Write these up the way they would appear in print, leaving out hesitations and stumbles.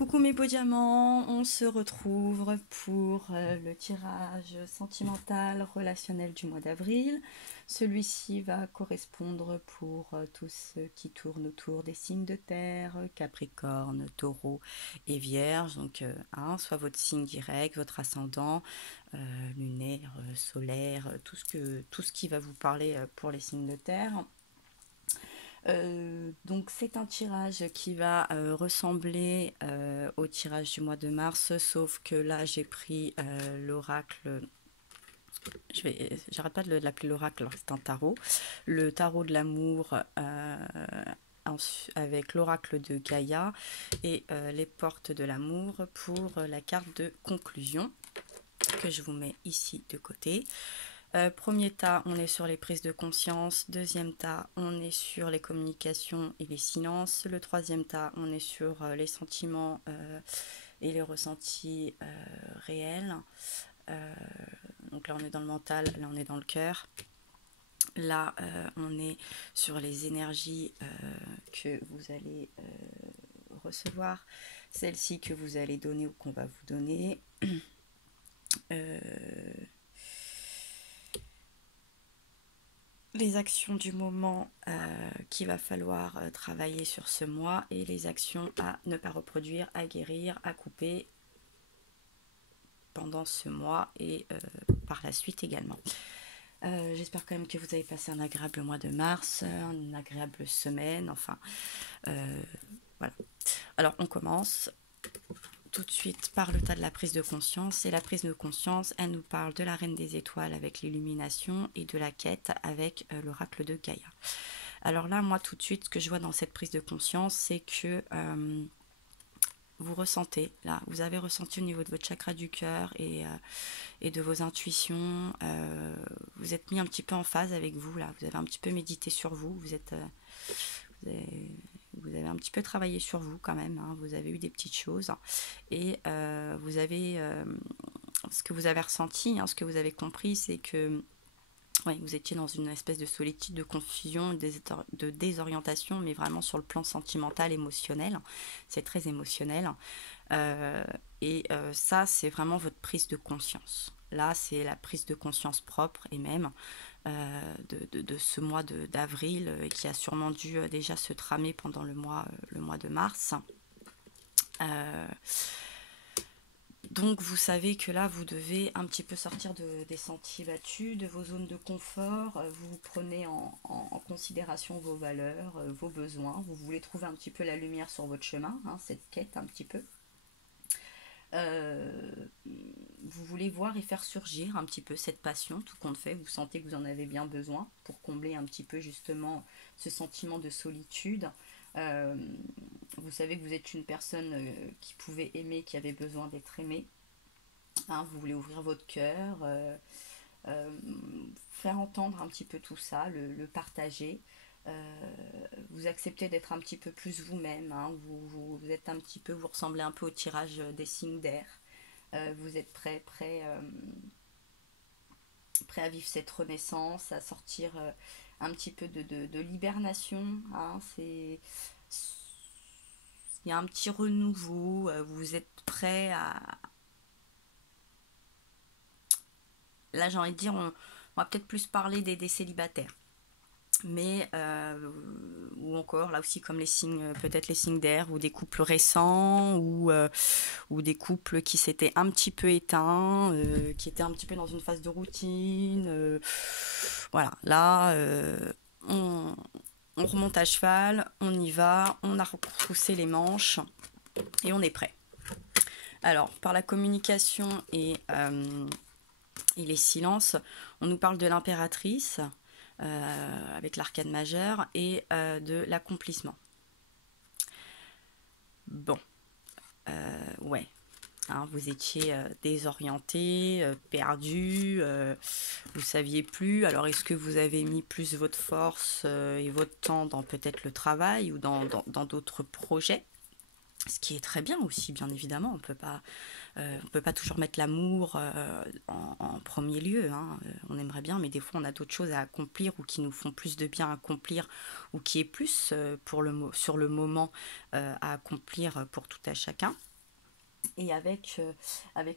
Coucou mes beaux diamants, on se retrouve pour le tirage sentimental relationnel du mois d'avril. Celui-ci va correspondre pour tous ceux qui tournent autour des signes de terre, Capricorne, Taureau et Vierge. Donc soit votre signe direct, votre ascendant, lunaire, solaire, tout ce qui va vous parler pour les signes de terre. Donc c'est un tirage qui va ressembler au tirage du mois de mars, sauf que là j'ai pris l'oracle, j'arrête pas de l'appeler l'oracle, c'est un tarot, le tarot de l'amour avec l'oracle de Gaïa et les portes de l'amour pour la carte de conclusion que je vous mets ici de côté. Premier tas, on est sur les prises de conscience. Deuxième tas, on est sur les communications et les silences. Le troisième tas, on est sur les sentiments et les ressentis réels. Donc là, on est dans le mental, là, on est dans le cœur. Là, on est sur les énergies que vous allez recevoir, celles-ci que vous allez donner ou qu'on va vous donner. Les actions du moment qu'il va falloir travailler sur ce mois et les actions à ne pas reproduire, à guérir, à couper pendant ce mois et par la suite également. J'espère quand même que vous avez passé un agréable mois de mars, une agréable semaine, enfin voilà. Alors on commence tout de suite par le tas de la prise de conscience. Et la prise de conscience, elle nous parle de la reine des étoiles avec l'illumination et de la quête avec l'oracle de Gaïa. Alors là, moi tout de suite, ce que je vois dans cette prise de conscience, c'est que vous ressentez, là, vous avez ressenti au niveau de votre chakra du cœur et de vos intuitions, vous êtes mis un petit peu en phase avec vous, là, vous avez un petit peu médité sur vous, vous avez un petit peu travaillé sur vous quand même, hein, vous avez eu des petites choses et vous avez ce que vous avez ressenti, hein, ce que vous avez compris, c'est que ouais, vous étiez dans une espèce de solitude, de confusion, de désorientation, mais vraiment sur le plan sentimental, émotionnel, c'est très émotionnel et ça c'est vraiment votre prise de conscience. Là c'est la prise de conscience propre et même de ce mois d'avril qui a sûrement dû déjà se tramer pendant le mois de mars. Donc vous savez que là vous devez un petit peu sortir des sentiers battus, de vos zones de confort, vous prenez en considération vos valeurs, vos besoins, vous voulez trouver un petit peu la lumière sur votre chemin, hein, cette quête un petit peu. Vous voulez voir et faire surgir un petit peu cette passion, tout compte fait, vous sentez que vous en avez bien besoin pour combler un petit peu justement ce sentiment de solitude. Vous savez que vous êtes une personne qui pouvait aimer, qui avait besoin d'être aimée. Hein, vous voulez ouvrir votre cœur, faire entendre un petit peu tout ça, le partager. Vous acceptez d'être un petit peu plus vous-même, hein, vous êtes un petit peu, vous ressemblez un peu au tirage des signes d'air, vous êtes prêt à vivre cette renaissance, à sortir un petit peu de l'hibernation, hein, il y a un petit renouveau, vous êtes prêt à... Là j'ai envie de dire, on va peut-être plus parler des célibataires. Mais ou encore là aussi comme les signes, peut-être les signes d'air ou des couples récents ou des couples qui s'étaient un petit peu éteints, qui étaient un petit peu dans une phase de routine, voilà, là on remonte à cheval, on y va, on a retroussé les manches et on est prêt. Alors par la communication et les silences, on nous parle de l'impératrice avec l'arcane majeure et de l'accomplissement. Bon, ouais, hein, vous étiez désorienté, perdu, vous saviez plus. Alors est-ce que vous avez mis plus votre force et votre temps dans peut-être le travail ou dans d'autres projets? Ce qui est très bien aussi, bien évidemment. On peut pas toujours mettre l'amour en premier lieu, hein. On aimerait bien, mais des fois on a d'autres choses à accomplir ou qui nous font plus de bien à accomplir ou qui est plus sur le moment à accomplir pour tout à chacun. Et avec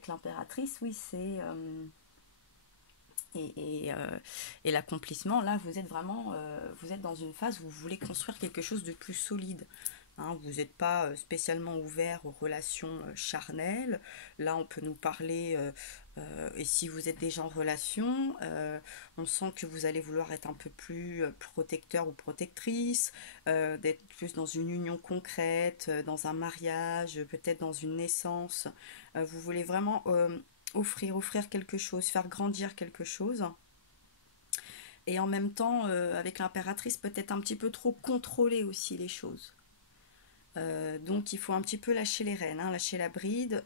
l'impératrice, oui, c'est... et l'accomplissement, là, vous êtes vraiment vous êtes dans une phase où vous voulez construire quelque chose de plus solide. Hein, vous n'êtes pas spécialement ouvert aux relations charnelles. Là, on peut nous parler, et si vous êtes déjà en relation, on sent que vous allez vouloir être un peu plus protecteur ou protectrice, d'être plus dans une union concrète, dans un mariage, peut-être dans une naissance. Vous voulez vraiment offrir quelque chose, faire grandir quelque chose. Et en même temps, avec l'impératrice, peut-être un petit peu trop contrôler aussi les choses. Donc il faut un petit peu lâcher les rênes, hein, lâcher la bride,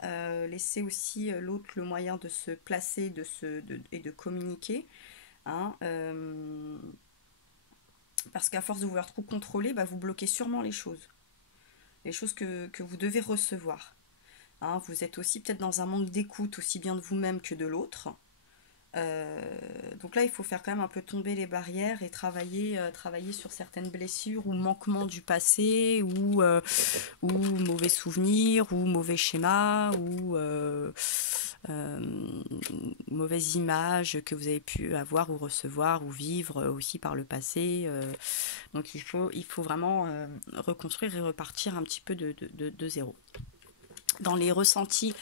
laisser aussi l'autre le moyen de se placer et de communiquer. Hein, parce qu'à force de vouloir trop contrôler, bah, vous bloquez sûrement les choses que vous devez recevoir. Hein, vous êtes aussi peut-être dans un manque d'écoute aussi bien de vous-même que de l'autre. Euh, donc là, il faut faire quand même un peu tomber les barrières et travailler sur certaines blessures ou manquements du passé ou mauvais souvenirs ou mauvais schémas euh, mauvaises images que vous avez pu avoir ou recevoir ou vivre aussi par le passé. Donc il faut vraiment reconstruire et repartir un petit peu de zéro. Dans les ressentis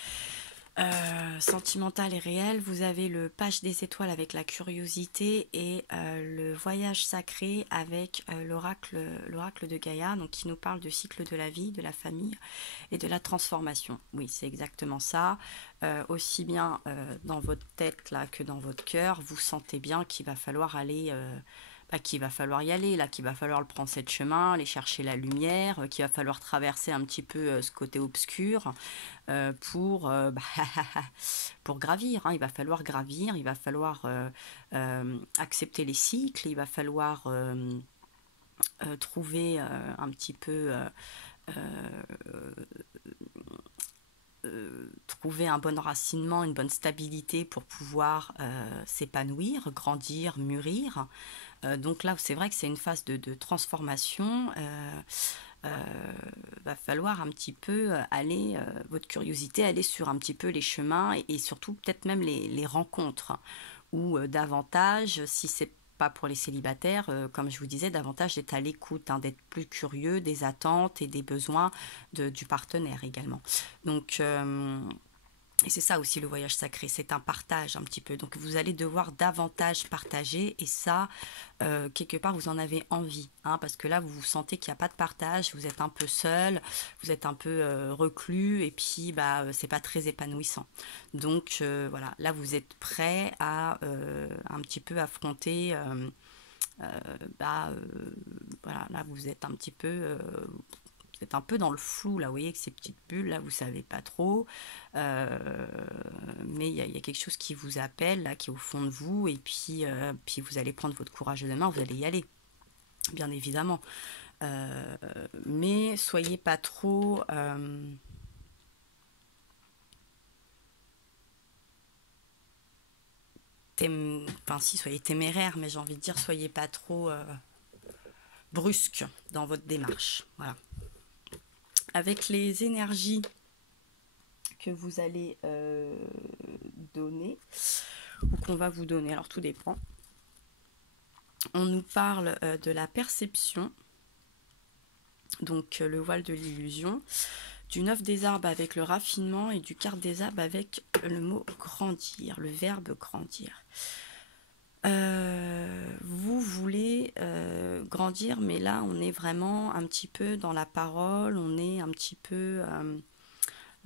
sentimentale et réelle, vous avez le page des étoiles avec la curiosité et le voyage sacré avec l'oracle de Gaïa, donc qui nous parle du cycle de la vie, de la famille et de la transformation. Oui, c'est exactement ça. Aussi bien dans votre tête là que dans votre cœur, vous sentez bien qu'il va falloir aller qu'il va falloir y aller, là, qu'il va falloir le prendre cette chemin, aller chercher la lumière, qu'il va falloir traverser un petit peu ce côté obscur pour gravir. Hein. Il va falloir gravir, il va falloir accepter les cycles, il va falloir trouver un petit peu... trouver un bon enracinement, une bonne stabilité pour pouvoir s'épanouir, grandir, mûrir. Donc là, c'est vrai que c'est une phase de transformation. Va falloir un petit peu aller, votre curiosité, aller sur un petit peu les chemins et surtout peut-être même les rencontres ou davantage, si c'est pas pour les célibataires, comme je vous disais, davantage d'être à l'écoute, hein, d'être plus curieux des attentes et des besoins du partenaire également. Donc, et c'est ça aussi le voyage sacré, c'est un partage un petit peu. Donc vous allez devoir davantage partager et ça, quelque part, vous en avez envie. Hein, parce que là, vous vous sentez qu'il n'y a pas de partage, vous êtes un peu seul, vous êtes un peu reclus et puis c'est pas très épanouissant. Donc voilà, là, vous êtes prêt à un petit peu affronter... voilà, là, vous êtes un petit peu... vous êtes un peu dans le flou là, vous voyez, avec ces petites bulles là, vous savez pas trop, mais il y a quelque chose qui vous appelle là, qui est au fond de vous, et puis vous allez prendre votre courage de main, vous allez y aller, bien évidemment, mais soyez pas trop enfin si, soyez téméraire, mais j'ai envie de dire soyez pas trop brusque dans votre démarche, voilà. Avec les énergies que vous allez donner ou qu'on va vous donner, alors tout dépend. On nous parle de la perception, donc le voile de l'illusion, du 9 des arbres avec le raffinement et du quart des arbres avec le mot grandir, le verbe grandir. Vous voulez grandir, mais là on est vraiment un petit peu dans la parole, on est un petit peu...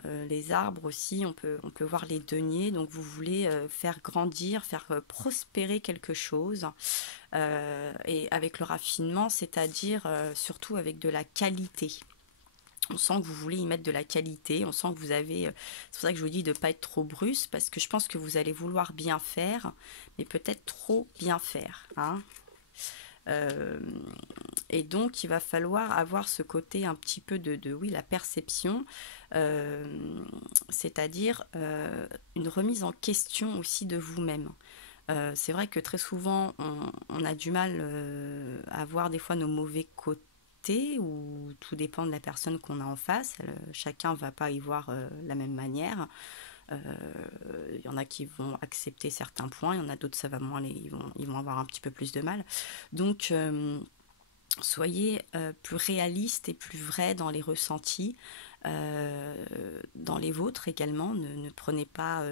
les arbres aussi, on peut voir les deniers, donc vous voulez faire grandir, faire prospérer quelque chose, et avec le raffinement, c'est-à-dire surtout avec de la qualité. On sent que vous voulez y mettre de la qualité, on sent que vous avez... c'est pour ça que je vous dis de ne pas être trop brusque, parce que je pense que vous allez vouloir bien faire, mais peut-être trop bien faire. Hein. Et donc il va falloir avoir ce côté un petit peu oui, la perception, c'est-à-dire une remise en question aussi de vous-même. C'est vrai que très souvent on a du mal à voir des fois nos mauvais côtés, capter, ou tout dépend de la personne qu'on a en face. Chacun va pas y voir la même manière. Il y en a qui vont accepter certains points, il y en a d'autres, ça va moins, ils vont avoir un petit peu plus de mal. Donc, soyez plus réaliste et plus vrai dans les ressentis, dans les vôtres également. Ne prenez pas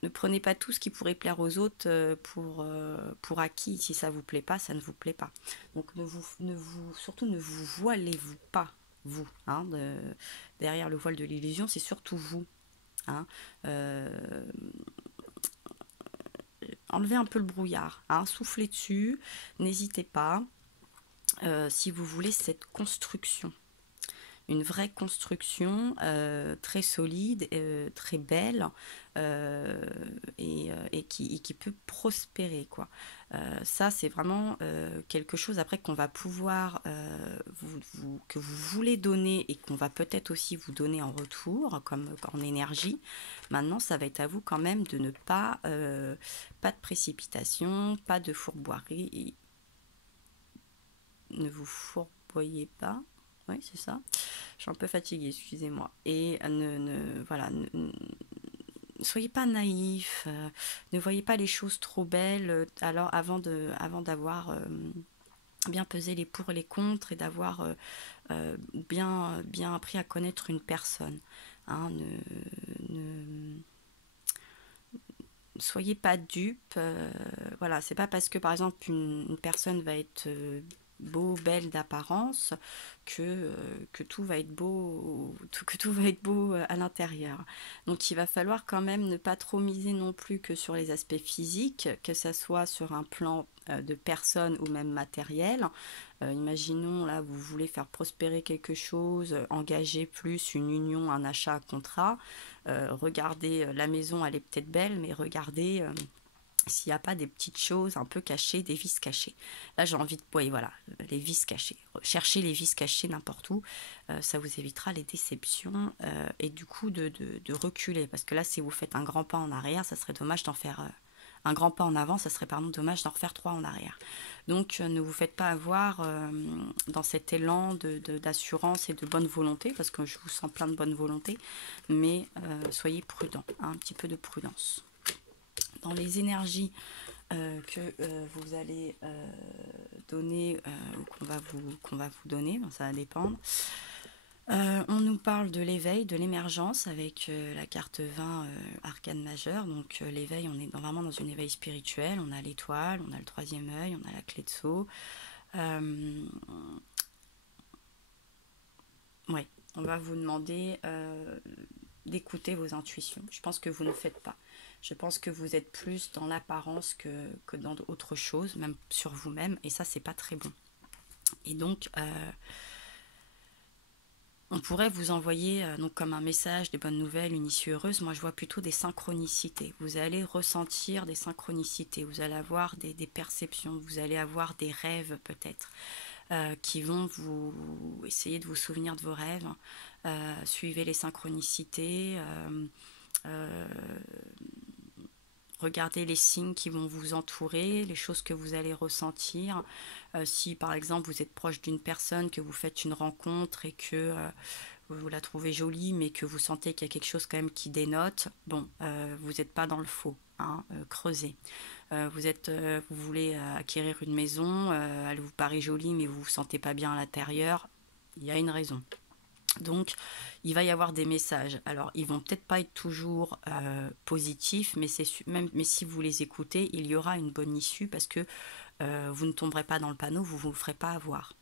ne prenez pas tout ce qui pourrait plaire aux autres pour acquis. Si ça vous plaît pas, ça ne vous plaît pas. Donc surtout ne vous voilez-vous pas, vous. Hein, derrière le voile de l'illusion, c'est surtout vous. Hein. Enlevez un peu le brouillard, hein, soufflez dessus, n'hésitez pas. Si vous voulez cette construction, une vraie construction très solide, très belle, et qui peut prospérer, quoi. Ça, c'est vraiment quelque chose après qu'on va pouvoir que vous voulez donner et qu'on va peut-être aussi vous donner en retour, comme en énergie. Maintenant, ça va être à vous quand même de ne pas pas de précipitation, pas de fourboirie. Ne vous fourvoyez pas. Oui, c'est ça. Je suis un peu fatiguée, excusez-moi. Et voilà, ne soyez pas naïf, ne voyez pas les choses trop belles alors avant d'avoir bien pesé les pour et les contre, et d'avoir bien appris à connaître une personne. Hein, ne soyez pas dupe. Voilà, c'est pas parce que par exemple une personne va être belle d'apparence que tout va être beau, que tout va être beau à l'intérieur. Donc il va falloir quand même ne pas trop miser non plus que sur les aspects physiques, que ça soit sur un plan de personne ou même matériel. Imaginons là, vous voulez faire prospérer quelque chose, engager plus une union, un achat, un contrat. Regardez, la maison elle est peut-être belle, mais regardez s'il n'y a pas des petites choses un peu cachées, des vices cachés. Là, j'ai envie de... Oui, voilà, les vices cachés. Cherchez les vices cachés n'importe où. Ça vous évitera les déceptions et du coup de reculer. Parce que là, si vous faites un grand pas en arrière, ça serait dommage d'en faire... un grand pas en avant, ça serait pardon dommage d'en refaire 3 en arrière. Donc, ne vous faites pas avoir dans cet élan d'assurance et de bonne volonté, parce que je vous sens plein de bonne volonté, mais soyez prudent, hein, un petit peu de prudence. Dans les énergies que vous allez donner ou qu'on va vous donner, ça va dépendre. On nous parle de l'éveil, de l'émergence avec la carte 20 arcane majeure. Donc l'éveil, on est vraiment dans une éveil spirituel. On a l'étoile, on a le troisième œil, on a la clé de Sceau. Ouais, on va vous demander d'écouter vos intuitions. Je pense que vous ne le faites pas. Je pense que vous êtes plus dans l'apparence que dans autre chose, même sur vous-même, et ça, c'est pas très bon. Et donc, on pourrait vous envoyer donc comme un message, des bonnes nouvelles, une issue heureuse. Moi, je vois plutôt des synchronicités. Vous allez ressentir des synchronicités, vous allez avoir des perceptions, vous allez avoir des rêves peut-être qui vont vous essayer de vous souvenir de vos rêves. Suivez les synchronicités. Regardez les signes qui vont vous entourer, les choses que vous allez ressentir. Si par exemple vous êtes proche d'une personne, que vous faites une rencontre et que vous la trouvez jolie, mais que vous sentez qu'il y a quelque chose quand même qui dénote, bon, vous n'êtes pas dans le faux, hein, creusez. Vous voulez acquérir une maison, elle vous paraît jolie, mais vous ne vous sentez pas bien à l'intérieur, il y a une raison. Donc, il va y avoir des messages. Alors, ils vont peut-être pas être toujours positifs, mais mais si vous les écoutez, il y aura une bonne issue parce que vous ne tomberez pas dans le panneau, vous ne vous ferez pas avoir.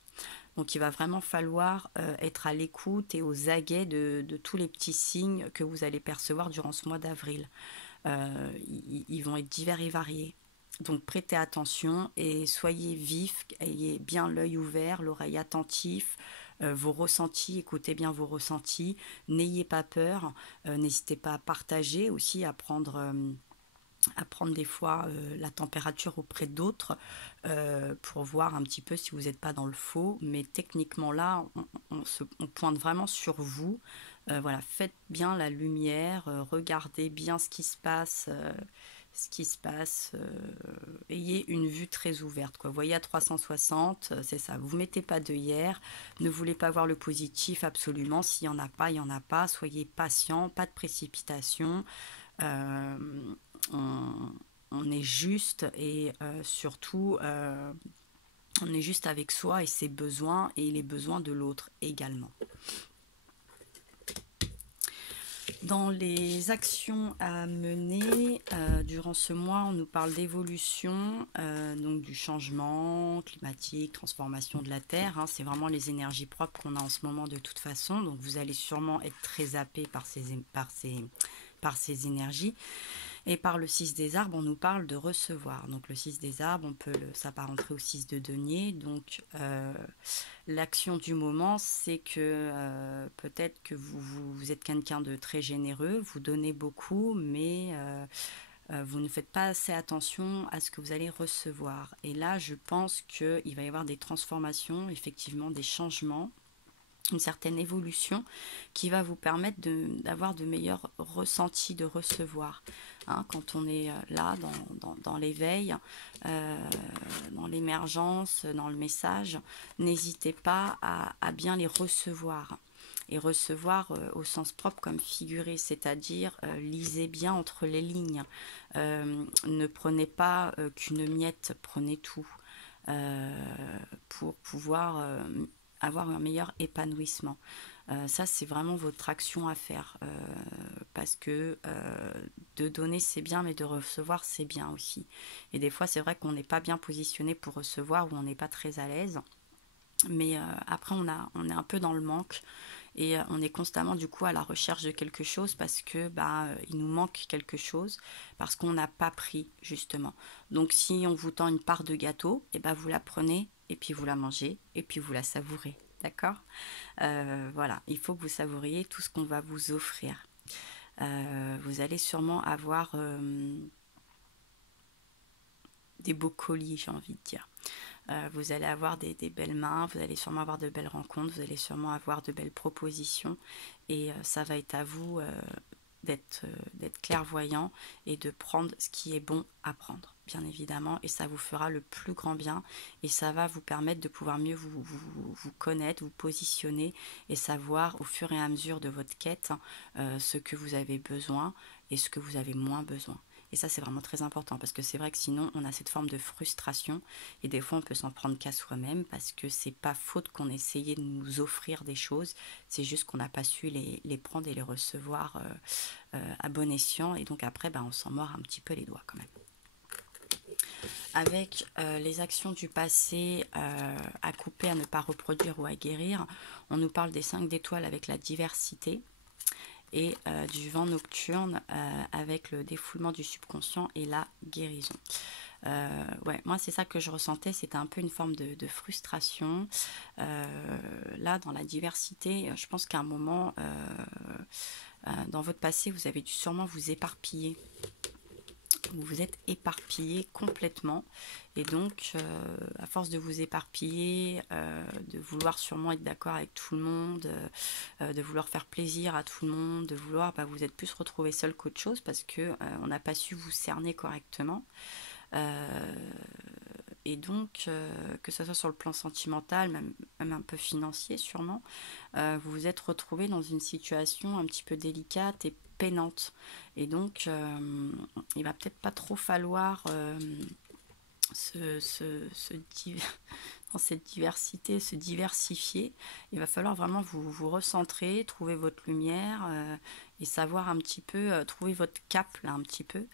Donc, il va vraiment falloir être à l'écoute et aux aguets de tous les petits signes que vous allez percevoir durant ce mois d'avril. Ils vont être divers et variés. Donc prêtez attention et soyez vifs, ayez bien l'œil ouvert, l'oreille attentive, vos ressentis, écoutez bien vos ressentis, n'ayez pas peur, n'hésitez pas à partager aussi, à prendre des fois la température auprès d'autres pour voir un petit peu si vous n'êtes pas dans le faux, mais techniquement là on pointe vraiment sur vous. Voilà, faites bien la lumière, regardez bien ce qui se passe ce qui se passe. Ayez une vue très ouverte, quoi. Vous voyez à 360, c'est ça. Vous ne mettez pas d'œillères, ne voulez pas voir le positif absolument. S'il n'y en a pas, il n'y en a pas. Soyez patient, pas de précipitation. Euh, on, on est juste et surtout, on est juste avec soi et ses besoins et les besoins de l'autre également. Dans les actions à mener durant ce mois, on nous parle d'évolution, donc du changement climatique, transformation de la Terre. Hein, c'est vraiment les énergies propres qu'on a en ce moment de toute façon. Donc vous allez sûrement être très happé par ces énergies. Et par le 6 des arbres, on nous parle de recevoir. Donc le 6 des arbres, on peut s'apparenter au 6 de denier. Donc l'action du moment, c'est que peut-être que vous êtes quelqu'un de très généreux, vous donnez beaucoup, mais vous ne faites pas assez attention à ce que vous allez recevoir. Et là, je pense qu'il va y avoir des transformations, effectivement des changements, une certaine évolution qui va vous permettre d'avoir de meilleurs ressentis de recevoir. Hein, quand on est là dans l'éveil, dans l'émergence, dans le message, n'hésitez pas à bien les recevoir. Et recevoir au sens propre comme figuré, c'est-à-dire lisez bien entre les lignes. Ne prenez pas qu'une miette, prenez tout. Pour pouvoir avoir un meilleur épanouissement. Ça, c'est vraiment votre action à faire. Parce que de donner, c'est bien, mais de recevoir, c'est bien aussi. Et des fois, c'est vrai qu'on n'est pas bien positionné pour recevoir ou on n'est pas très à l'aise. Mais après, on est un peu dans le manque. Et on est constamment du coup à la recherche de quelque chose parce que il nous manque quelque chose, parce qu'on n'a pas pris justement. Donc si on vous tend une part de gâteau, et vous la prenez et puis vous la mangez et puis vous la savourez. D'accord. Voilà, il faut que vous savouriez tout ce qu'on va vous offrir. Vous allez sûrement avoir des beaux colis, j'ai envie de dire. Vous allez avoir des belles mains, vous allez sûrement avoir de belles rencontres, vous allez sûrement avoir de belles propositions et ça va être à vous d'être clairvoyant et de prendre ce qui est bon à prendre, bien évidemment, et ça vous fera le plus grand bien et ça va vous permettre de pouvoir mieux vous connaître, vous positionner et savoir au fur et à mesure de votre quête ce que vous avez besoin et ce que vous avez moins besoin. Et ça, c'est vraiment très important parce que c'est vrai que sinon, on a cette forme de frustration et des fois, on peut s'en prendre qu'à soi-même parce que c'est pas faute qu'on essayait de nous offrir des choses, c'est juste qu'on n'a pas su les prendre et les recevoir à bon escient et donc après, on s'en mord un petit peu les doigts quand même. Avec les actions du passé à couper, à ne pas reproduire ou à guérir, on nous parle des 5 d'étoiles avec la diversité et du vent nocturne avec le défoulement du subconscient et la guérison. Ouais, moi c'est ça que je ressentais, c'était un peu une forme de frustration. Là, dans la diversité, je pense qu'à un moment, dans votre passé, vous avez dû sûrement vous éparpiller. Vous vous êtes éparpillé complètement et donc à force de vous éparpiller, de vouloir sûrement être d'accord avec tout le monde, de vouloir faire plaisir à tout le monde, de vouloir vous êtes plus retrouvé seul qu'autre chose parce que on n'a pas su vous cerner correctement. Et donc, que ce soit sur le plan sentimental, même un peu financier sûrement, vous vous êtes retrouvé dans une situation un petit peu délicate et peinante. Et donc, il va peut-être pas trop falloir dans cette diversité, se diversifier. Il va falloir vraiment vous recentrer, trouver votre lumière et savoir un petit peu, trouver votre cap là un petit peu.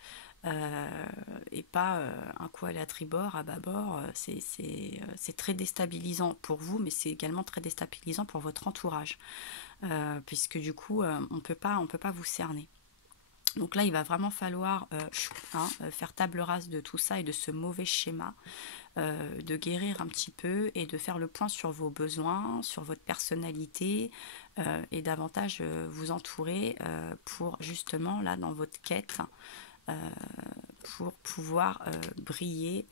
Et pas un coup à la tribord, à bâbord, c'est très déstabilisant pour vous, mais c'est également très déstabilisant pour votre entourage, puisque du coup, on peut pas vous cerner. Donc là, il va vraiment falloir faire table rase de tout ça et de ce mauvais schéma, de guérir un petit peu et de faire le point sur vos besoins, sur votre personnalité et davantage vous entourer pour justement, là, dans votre quête, pour pouvoir briller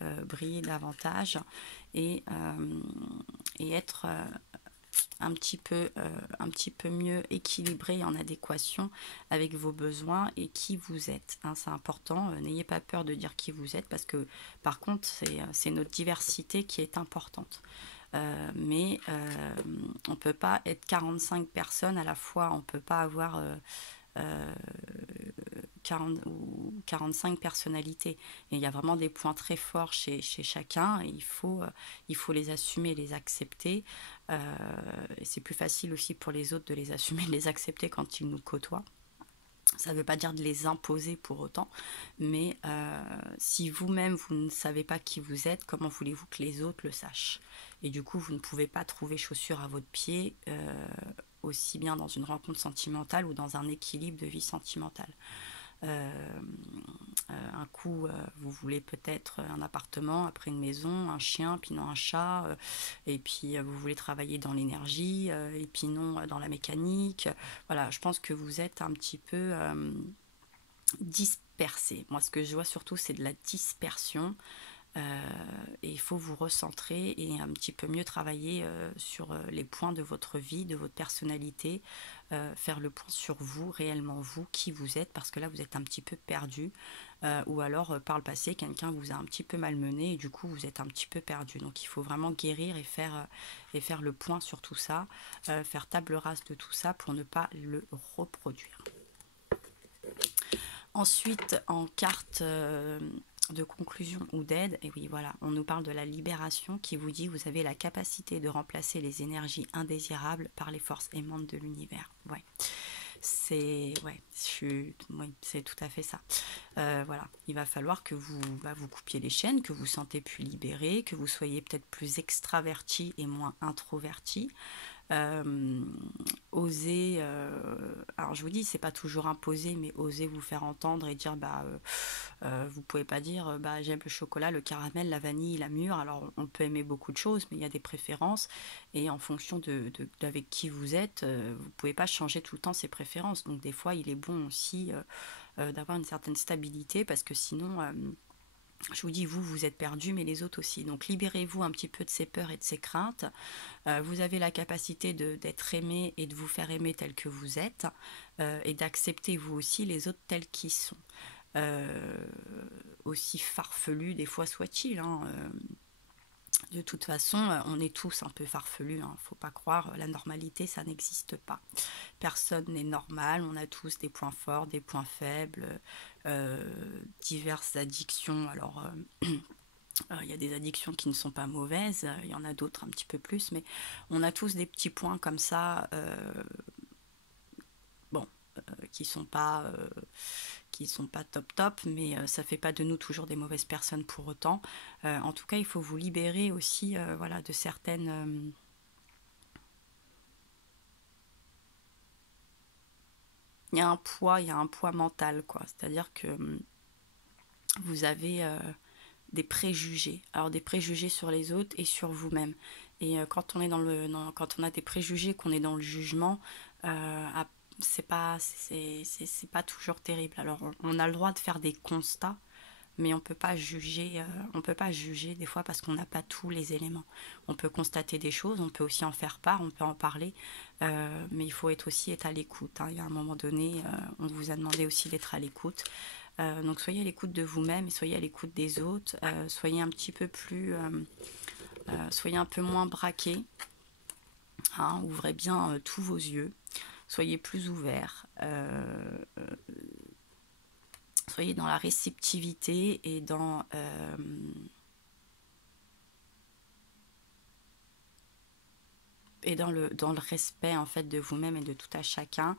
davantage et être un petit peu mieux équilibré et en adéquation avec vos besoins et qui vous êtes, hein, c'est important. N'ayez pas peur de dire qui vous êtes, parce que par contre c'est notre diversité qui est importante. Mais on ne peut pas être 45 personnes à la fois, on ne peut pas avoir 40 ou 45 personnalités. Et il y a vraiment des points très forts chez chacun, et il faut les assumer, les accepter. Et c'est plus facile aussi pour les autres de les assumer, de les accepter quand ils nous côtoient. Ça ne veut pas dire de les imposer pour autant, mais si vous-même vous ne savez pas qui vous êtes, comment voulez-vous que les autres le sachent? Et du coup, vous ne pouvez pas trouver chaussure à votre pied, aussi bien dans une rencontre sentimentale ou dans un équilibre de vie sentimentale. Un coup, vous voulez peut-être un appartement, après une maison, un chien, puis non un chat, et puis vous voulez travailler dans l'énergie, et puis non dans la mécanique. Voilà, je pense que vous êtes un petit peu dispersé. Moi, ce que je vois surtout, c'est de la dispersion. Et il faut vous recentrer et un petit peu mieux travailler sur les points de votre vie, de votre personnalité, faire le point sur vous, réellement vous, qui vous êtes, parce que là vous êtes un petit peu perdu, ou alors par le passé quelqu'un vous a un petit peu malmené et du coup vous êtes un petit peu perdu. Donc il faut vraiment guérir et faire le point sur tout ça, faire table rase de tout ça pour ne pas le reproduire. Ensuite, en carte de conclusion ou d'aide, et oui voilà, on nous parle de la libération qui vous dit vous avez la capacité de remplacer les énergies indésirables par les forces aimantes de l'univers. Ouais, c'est tout à fait ça. Voilà, il va falloir que vous coupiez les chaînes, que vous sentez plus libéré, que vous soyez peut-être plus extraverti et moins introverti. Oser, alors je vous dis, c'est pas toujours imposé, mais oser vous faire entendre et dire vous pouvez pas dire j'aime le chocolat, le caramel, la vanille, la mûre. Alors on peut aimer beaucoup de choses, mais il y a des préférences, et en fonction d'avec qui vous êtes, vous pouvez pas changer tout le temps ses préférences. Donc des fois il est bon aussi d'avoir une certaine stabilité, parce que sinon je vous dis, vous êtes perdu, mais les autres aussi. Donc libérez-vous un petit peu de ces peurs et de ces craintes. Vous avez la capacité d'être aimé et de vous faire aimer tel que vous êtes, et d'accepter vous aussi les autres tels qu'ils sont. Aussi farfelus des fois soit-il, hein, de toute façon, on est tous un peu farfelus, hein, faut pas croire, la normalité ça n'existe pas. Personne n'est normal, on a tous des points forts, des points faibles, diverses addictions. Alors il y a des addictions qui ne sont pas mauvaises, il y en a d'autres un petit peu plus, mais on a tous des petits points comme ça, qui sont pas top, mais ça fait pas de nous toujours des mauvaises personnes pour autant. En tout cas, il faut vous libérer aussi, voilà, de certaines il y a un poids mental, quoi. C'est-à-dire que vous avez des préjugés. Alors des préjugés sur les autres et sur vous-même. Et quand on est quand on a des préjugés, qu'on est dans le jugement, c'est pas toujours terrible. Alors on a le droit de faire des constats, mais on peut pas juger des fois, parce qu'on n'a pas tous les éléments. On peut constater des choses, on peut aussi en faire part, on peut en parler, mais il faut aussi être à l'écoute, hein. Il y a un moment donné, on vous a demandé aussi d'être à l'écoute. Donc soyez à l'écoute de vous-même et soyez à l'écoute des autres. Soyez un petit peu plus, soyez un peu moins braqué, hein. Ouvrez bien tous vos yeux. Soyez plus ouverts. Soyez dans la réceptivité et dans le respect en fait de vous-même et de tout à chacun,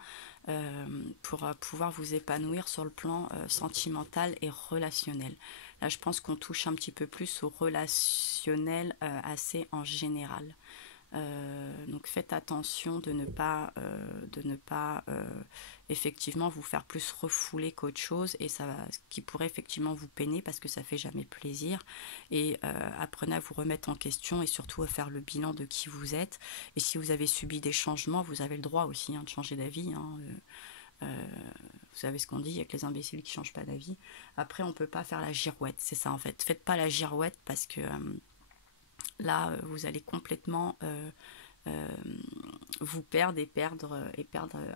pour pouvoir vous épanouir sur le plan sentimental et relationnel. Là, je pense qu'on touche un petit peu plus au relationnel assez en général. Donc faites attention de ne pas effectivement vous faire plus refouler qu'autre chose, et ce qui pourrait effectivement vous peiner, parce que ça fait jamais plaisir. Et apprenez à vous remettre en question et surtout à faire le bilan de qui vous êtes. Et si vous avez subi des changements, vous avez le droit aussi, hein, de changer d'avis, hein. Vous savez ce qu'on dit, il y a que les imbéciles qui changent pas d'avis. Après, on peut pas faire la girouette, c'est ça en fait. Faites pas la girouette, parce que là vous allez complètement vous perdre et perdre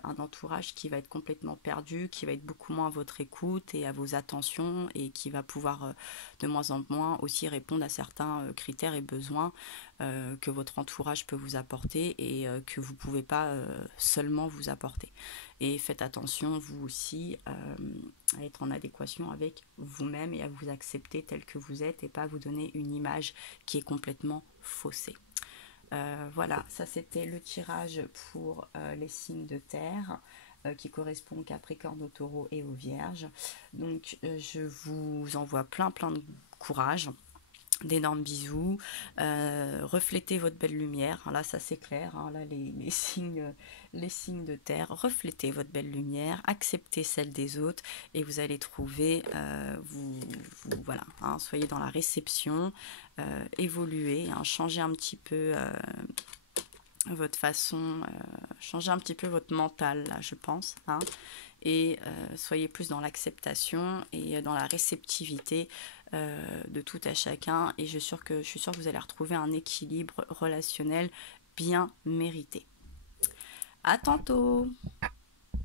un entourage qui va être complètement perdu, qui va être beaucoup moins à votre écoute et à vos attentions et qui va pouvoir de moins en moins aussi répondre à certains critères et besoins que votre entourage peut vous apporter et que vous ne pouvez pas seulement vous apporter. Et faites attention, vous aussi, à être en adéquation avec vous-même et à vous accepter tel que vous êtes et pas à vous donner une image qui est complètement faussée. Voilà, ça c'était le tirage pour les signes de terre qui correspondent aux Capricorne, aux Taureaux et aux Vierges. Donc je vous envoie plein de courage, d'énormes bisous, reflétez votre belle lumière, là ça c'est clair, hein, là les signes de terre, reflétez votre belle lumière, acceptez celle des autres et vous allez trouver, voilà, hein, soyez dans la réception, évoluez, hein, changez un petit peu votre façon, changez un petit peu votre mental là je pense, hein, et soyez plus dans l'acceptation et dans la réceptivité de tout à chacun et je suis sûre que vous allez retrouver un équilibre relationnel bien mérité. À tantôt.